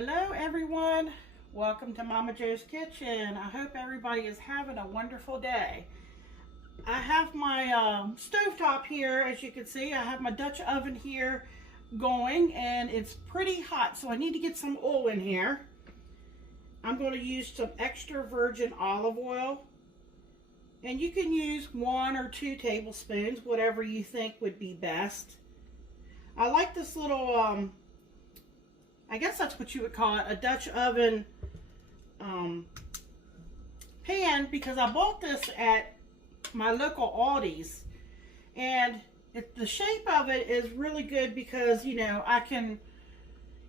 Hello everyone, welcome to Momma Jo's Kitchen. I hope everybody is having a wonderful day. I have my stovetop here, as you can see. I have my Dutch oven here going and it's pretty hot, so I need to get some oil in here. I'm going to use some extra virgin olive oil, and you can use 1 or 2 tablespoons, whatever you think would be best. I like this little I guess that's what you would call it, a Dutch oven pan, because I bought this at my local Aldi's, and the shape of it is really good because, you know, I can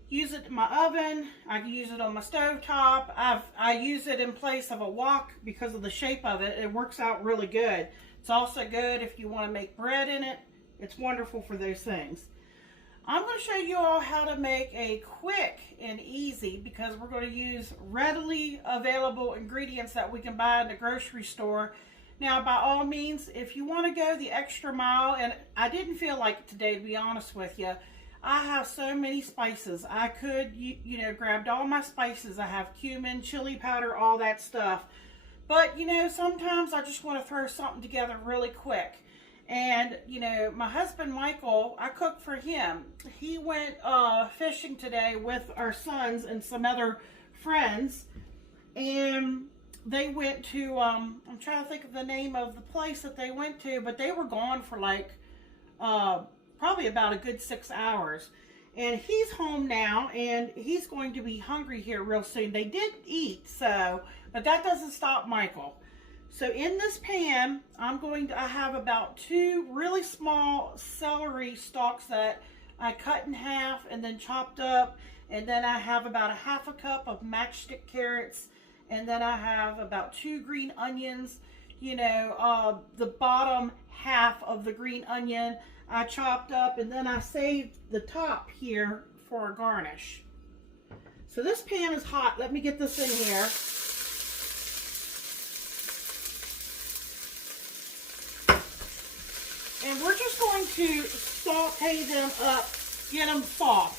use it in my oven, I can use it on my stove top. I use it in place of a wok because of the shape of it. It works out really good. It's also good if you want to make bread in it. It's wonderful for those things. I'm going to show you all how to make a quick and easy, because we're going to use readily available ingredients that we can buy in the grocery store. Now, by all means, if you want to go the extra mile, and I didn't feel like it today, to be honest with you. I have so many spices. I could, you know, grabbed all my spices. I have cumin, chili powder, all that stuff. But, you know, sometimes I just want to throw something together really quick. And, you know, my husband, Michael, I cooked for him. He went fishing today with our sons and some other friends. And they went to, I'm trying to think of the name of the place that they went to, but they were gone for like probably about a good 6 hours. And he's home now, and he's going to be hungry here real soon. They did eat, so, but that doesn't stop Michael. So in this pan, I have about 2 really small celery stalks that I cut in half and then chopped up. And then I have about 1/2 cup of matchstick carrots. And then I have about 2 green onions. You know, the bottom half of the green onion I chopped up, and then I saved the top here for a garnish. So this pan is hot. Let me get this in here. And we're just going to saute them up, get them soft.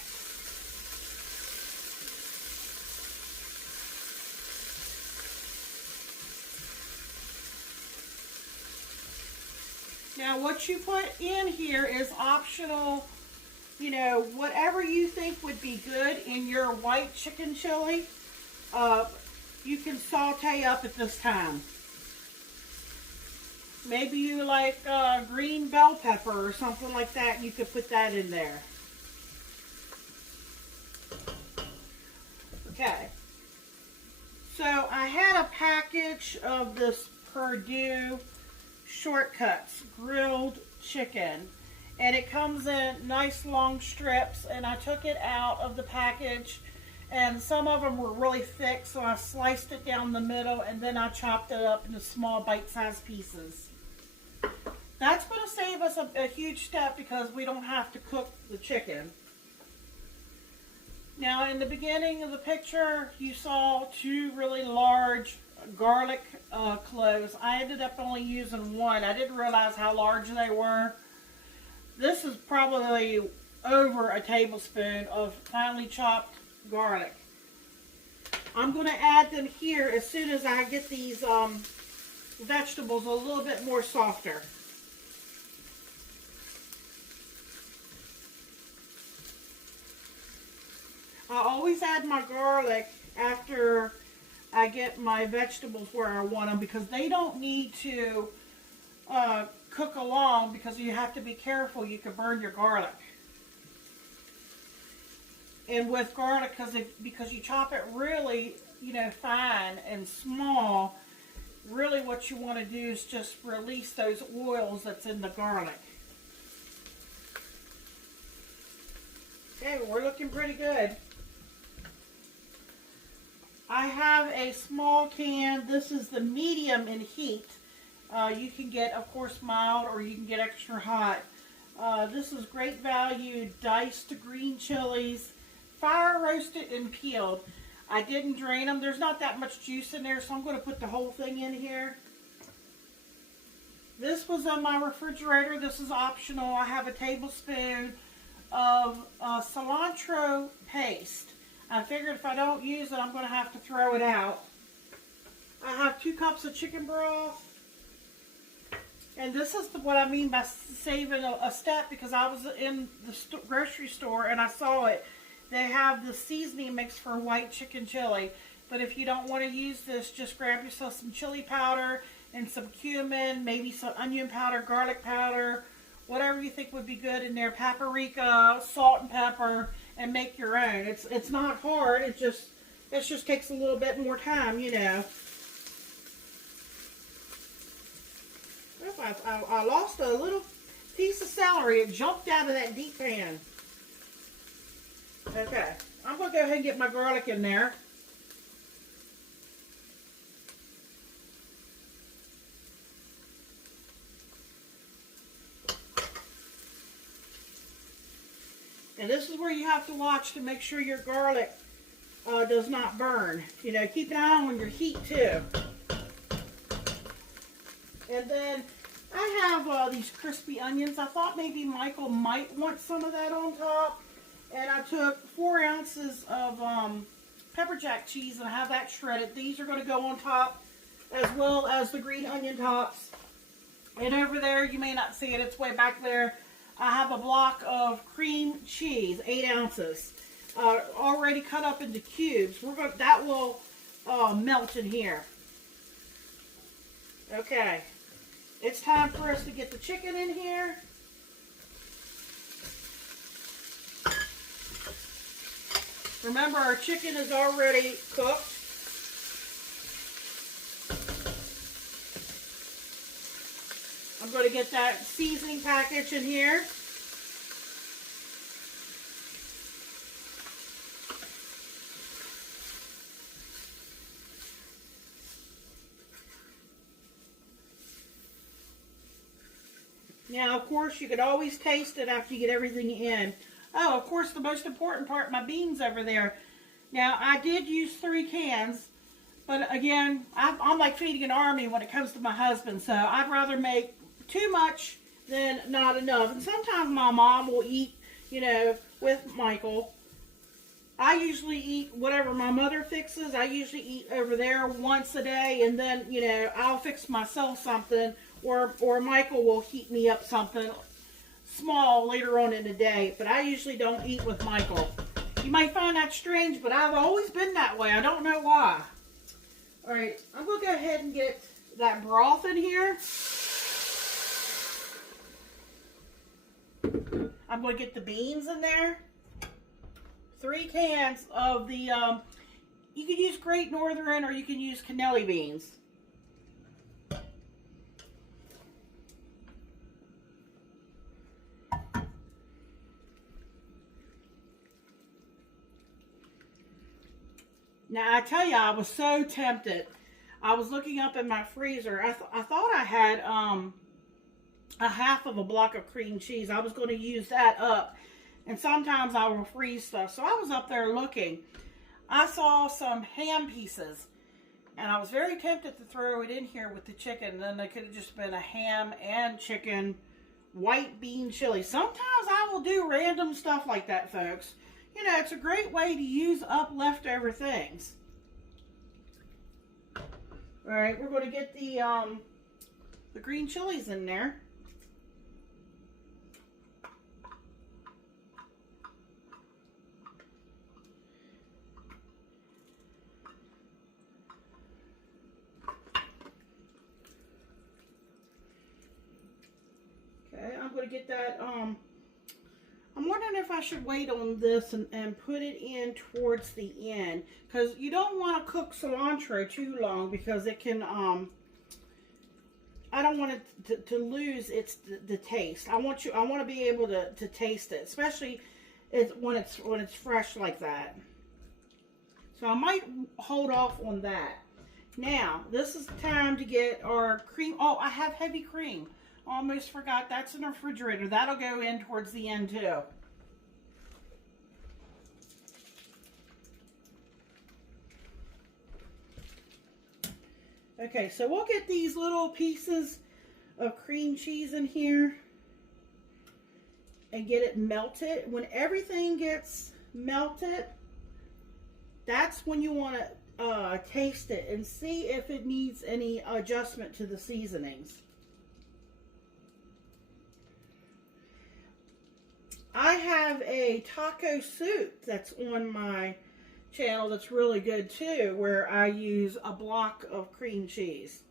Now what you put in here is optional. You know, whatever you think would be good in your white chicken chili, you can saute up at this time. Maybe you like green bell pepper or something like that. You could put that in there. Okay. So I had a package of this Purdue Shortcuts grilled chicken. And it comes in nice long strips. And I took it out of the package. And some of them were really thick. So I sliced it down the middle. And then I chopped it up into small bite-sized pieces. That's going to save us a huge step because we don't have to cook the chicken. Now, in the beginning of the picture, you saw 2 really large garlic cloves. I ended up only using 1. I didn't realize how large they were. This is probably over a tablespoon of finely chopped garlic. I'm going to add them here as soon as I get these vegetables a little bit more softer. I always add my garlic after I get my vegetables where I want them, because they don't need to cook along, because you have to be careful. You can burn your garlic. And with garlic, because you chop it really, you know, fine and small, really what you want to do is just release those oils that's in the garlic. Okay, we're looking pretty good. I have a small can. This is the medium in heat. You can get, of course, mild, or you can get extra hot. This is great value, diced green chilies, fire roasted and peeled. I didn't drain them. There's not that much juice in there, so I'm going to put the whole thing in here. This was on my refrigerator. This is optional. I have a tablespoon of cilantro paste. I figured if I don't use it, I'm going to have to throw it out. I have 2 cups of chicken broth. And this is what I mean by saving a step, because I was in the grocery store and I saw it. They have the seasoning mix for white chicken chili. But if you don't want to use this, just grab yourself some chili powder and some cumin, maybe some onion powder, garlic powder, whatever you think would be good in there, paprika, salt and pepper, and make your own. It's not hard. It just takes a little bit more time, you know. I lost a little piece of celery. It jumped out of that deep pan. Okay, I'm going to go ahead and get my garlic in there. And this is where you have to watch to make sure your garlic does not burn. You know, keep an eye on your heat too. And then I have these crispy onions. I thought maybe Michael might want some of that on top. And I took 4 ounces of pepper jack cheese and I have that shredded. These are going to go on top as well as the green onion tops. And over there, you may not see it, it's way back there, I have a block of cream cheese, 8 ounces, already cut up into cubes. That will melt in here. Okay, it's time for us to get the chicken in here. Remember, our chicken is already cooked. I'm going to get that seasoning package in here. Now, of course, you could always taste it after you get everything in. Oh, of course, the most important part, my beans over there. Now, I did use 3 cans, but again, I'm like feeding an army when it comes to my husband, so I'd rather make too much than not enough. And sometimes my mom will eat, you know, with Michael. I usually eat whatever my mother fixes. I usually eat over there once a day, and then, you know, I'll fix myself something, or Michael will heat me up something small later on in the day. But I usually don't eat with Michael. You might find that strange, but I've always been that way. I don't know why. All right, I'm going to go ahead and get that broth in here. I'm going to get the beans in there. 3 cans of the, you can use Great Northern or you can use cannelli beans. Now, I tell you, I was so tempted. I was looking up in my freezer. I thought I had a half of a block of cream cheese. I was going to use that up. And sometimes I will freeze stuff. So I was up there looking. I saw some ham pieces. And I was very tempted to throw it in here with the chicken. And then they could have just been a ham and chicken white bean chili. Sometimes I will do random stuff like that, folks. You know, it's a great way to use up leftover things. All right, we're going to get the green chilies in there. Okay, I'm going to get that, I'm wondering if I should wait on this and put it in towards the end, because you don't want to cook cilantro too long, because it can, I don't want it to lose the taste. I want to be able to taste it, especially when it's fresh like that. So I might hold off on that. Now, this is time to get our cream. Oh, I have heavy cream. Almost forgot, that's in the refrigerator. That'll go in towards the end too. Okay, so we'll get these little pieces of cream cheese in here and get it melted. When everything gets melted, that's when you want to taste it and see if it needs any adjustment to the seasonings. I have a taco soup that's on my channel that's really good too, where I use a block of cream cheese.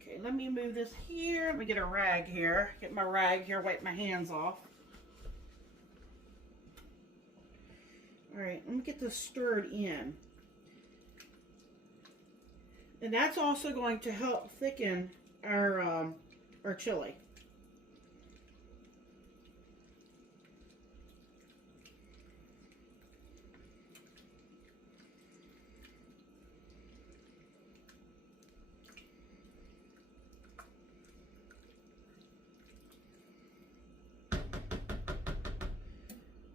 Okay, let me move this here. Let me get a rag here. Get my rag here, wipe my hands off. All right, let me get this stirred in. And that's also going to help thicken our chili.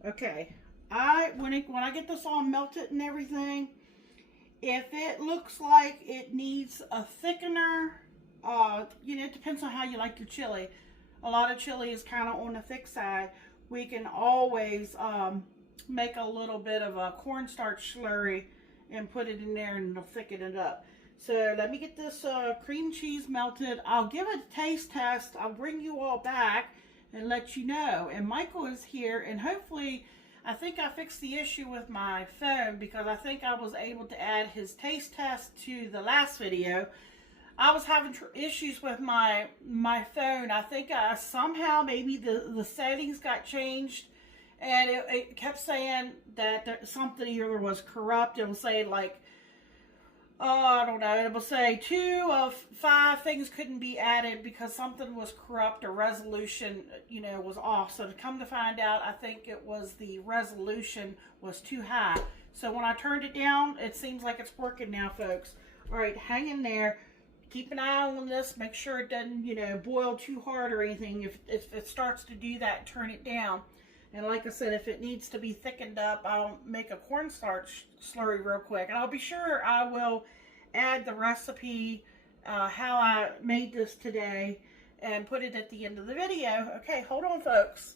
Okay, when I get this all melted and everything, if it looks like it needs a thickener, you know, it depends on how you like your chili. A lot of chili is kind of on the thick side. We can always make a little bit of a cornstarch slurry and put it in there and it'll thicken it up. So let me get this cream cheese melted. I'll give it a taste test. I'll bring you all back and let you know. And Michael is here, and hopefully, I think I fixed the issue with my phone, because I think I was able to add his taste test to the last video. I was having issues with my phone. I think somehow maybe the settings got changed, and it kept saying that something either was corrupt. It was saying like, I don't know, it will say 2 of 5 things couldn't be added because something was corrupt or resolution, you know, was off. So to come to find out, I think it was the resolution was too high. So when I turned it down, it seems like it's working now, folks. All right, hang in there. Keep an eye on this. Make sure it doesn't, you know, boil too hard or anything. If it starts to do that, turn it down. And like I said, if it needs to be thickened up, I'll make a cornstarch slurry real quick. And I'll be sure I will add the recipe, how I made this today, and put it at the end of the video. Okay, hold on, folks.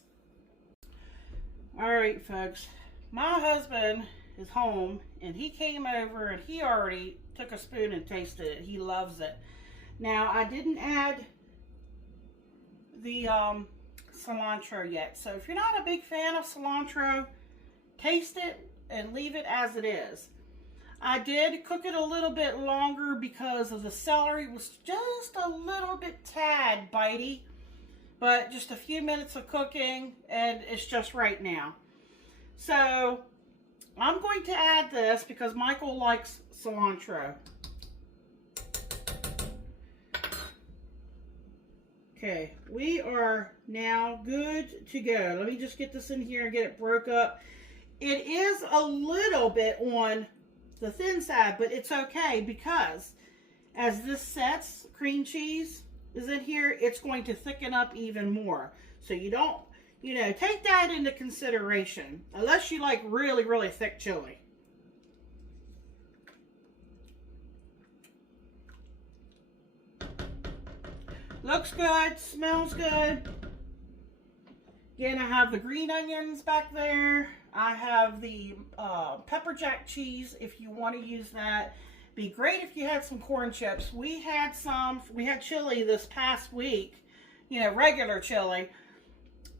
All right, folks. My husband is home, and he came over, and he already took a spoon and tasted it. He loves it. Now, I didn't add the cilantro yet. So if you're not a big fan of cilantro, taste it and leave it as it is. I did cook it a little bit longer because of the celery was just a little bit tad bitey, but just a few minutes of cooking and it's just right now. So I'm going to add this because Michael likes cilantro. Okay, we are now good to go. Let me just get this in here and get it broke up. It is a little bit on the thin side, but it's okay because as this sets, cream cheese is in here, it's going to thicken up even more. So you don't, you know, take that into consideration unless you like really, really thick chili. Looks good, smells good. Again, I have the green onions back there. I have the pepper jack cheese if you want to use that. Be great if you had some corn chips. We had chili this past week, you know, regular chili,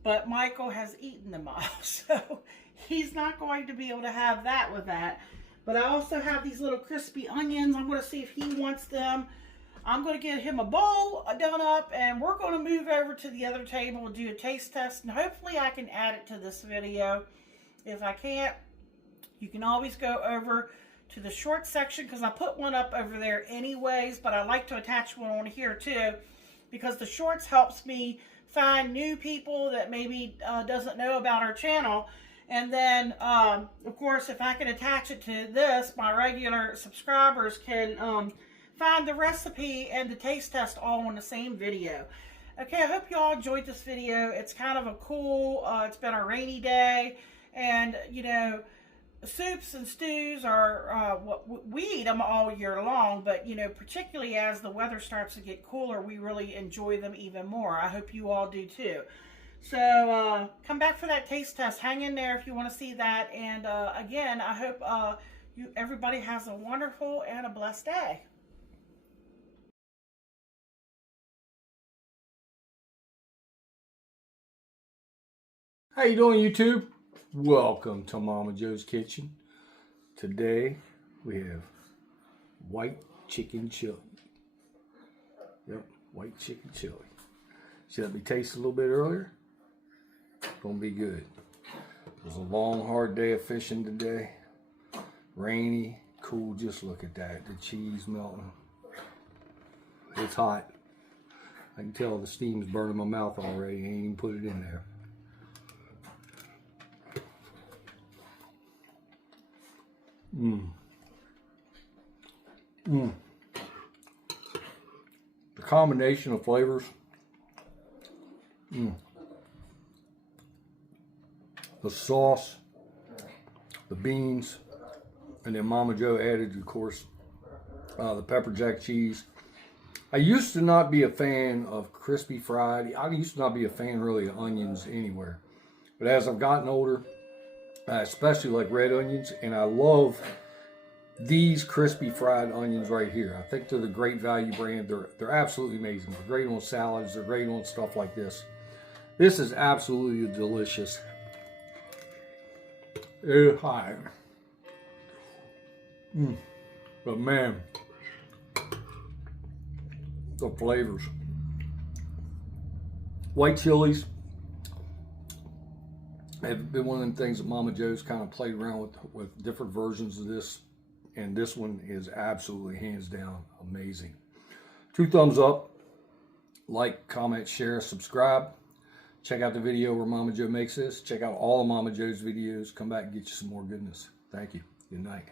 but Michael has eaten them all, so he's not going to be able to have that with that. But I also have these little crispy onions. I'm going to see if he wants them. I'm going to get him a bowl done up, and we're going to move over to the other table and do a taste test, and hopefully I can add it to this video. If I can't, you can always go over to the short section because I put one up over there anyways, but I like to attach one on here too because the shorts helps me find new people that maybe doesn't know about our channel. And then, of course, if I can attach it to this, my regular subscribers can find the recipe and the taste test all in the same video. Okay, I hope you all enjoyed this video. It's kind of a cool, it's been a rainy day, and, you know, soups and stews are, we eat them all year long, but, you know, particularly as the weather starts to get cooler, we really enjoy them even more. I hope you all do too. So come back for that taste test. Hang in there if you want to see that. And again, I hope everybody has a wonderful and a blessed day. How you doing, YouTube? Welcome to Momma Jo's Kitchen. Today we have white chicken chili. Yep, white chicken chili. She let me taste a little bit earlier. Gonna be good. It was a long, hard day of fishing today. Rainy, cool. Just look at that. The cheese melting. It's hot. I can tell the steam's burning my mouth already. I ain't even put it in there. The combination of flavors. The sauce, the beans, and then Momma Jo added, of course, the pepper jack cheese. I used to not be a fan of crispy fried. I used to not be a fan really of onions anywhere. But as I've gotten older, I especially like red onions, and I love these crispy fried onions right here. I think they're the Great Value brand. They're absolutely amazing. They're great on salads. They're great on stuff like this. This is absolutely delicious. It's hot. But man, the flavors. White chilies have been one of the things that Momma Jo's kind of played around with different versions of this. And this one is absolutely hands down amazing. 2 thumbs up. Like, comment, share, subscribe. Check out the video where Momma Jo makes this. Check out all of Momma Jo's videos. Come back and get you some more goodness. Thank you. Good night.